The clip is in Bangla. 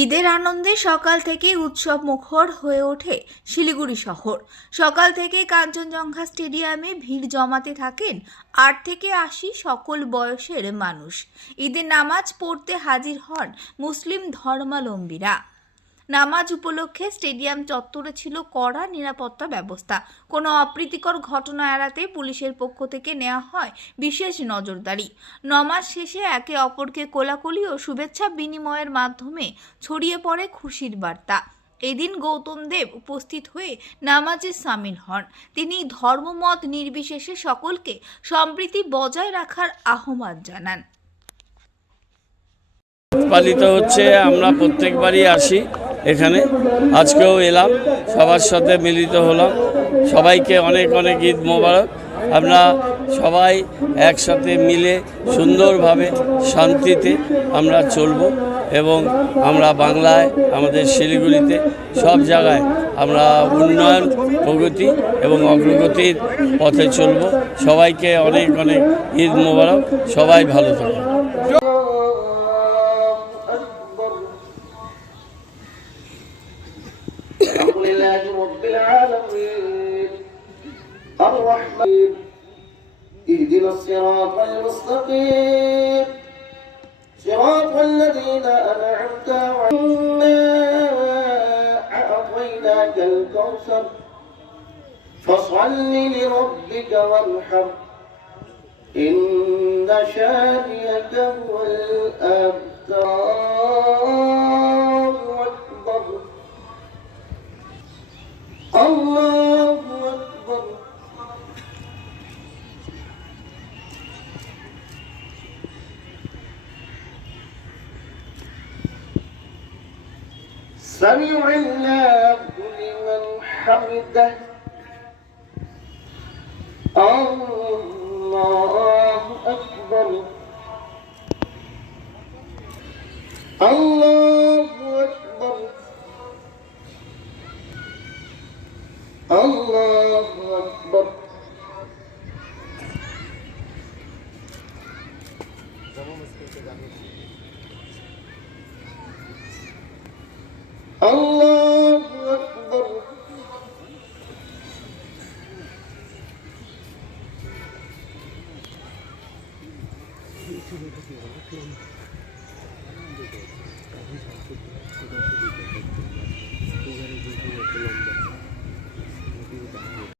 ঈদের আনন্দে সকাল থেকেই উৎসব মুখর হয়ে ওঠে শিলিগুড়ি শহর। সকাল থেকে কাঞ্চনজঙ্ঘা স্টেডিয়ামে ভিড় জমাতে থাকেন ৮ থেকে ৮০ সকল বয়সের মানুষ। ঈদের নামাজ পড়তে হাজির হন মুসলিম ধর্মাবলম্বীরা। নামাজ উপলক্ষে স্টেডিয়াম চত্বরে ছিল কড়া নিরাপত্তা ব্যবস্থা। কোনো অপ্রীতিকর ঘটনা এড়াতে পুলিশের পক্ষ থেকে নেওয়া হয় বিশেষ নজরদারি। নামাজ শেষে একে অপরকে কোলাকুলি ও শুভেচ্ছা বিনিময়ের মাধ্যমে ছড়িয়ে পড়ে খুশির বার্তা। এদিন গৌতম দেব উপস্থিত হয়ে নামাজে সামিল হন। তিনি ধর্মমত নির্বিশেষে সকলকে সম্প্রীতি বজায় রাখার আহ্বান জানান। পালিত হচ্ছে, আমরা প্রত্যেকবারই আসি এখানে, আজকেও এলাম, সবার সাথে মিলিত হলাম। সবাইকে অনেক অনেক ঈদ মোবারক। আমরা সবাই একসাথে মিলে সুন্দরভাবে শান্তিতে আমরা চলব এবং আমরা বাংলায়, আমাদের শিলিগুড়িতে সব জায়গায় আমরা উন্নয়ন, প্রগতি এবং অগ্রগতির পথে চলব। সবাইকে অনেক অনেক ঈদ মোবারক। সবাই ভালো থাকুন। لله رب العالمين الرحمن اهدنا الصراط المستقيم صراط الذين أنعمت عليهم أعطيناك الكوثر فصل لربك وانحر إن شانئك هو الأبتر الله أكبر سمع الله لمن حمده الله أكبر الله أكبر الله أكبر الله أكبر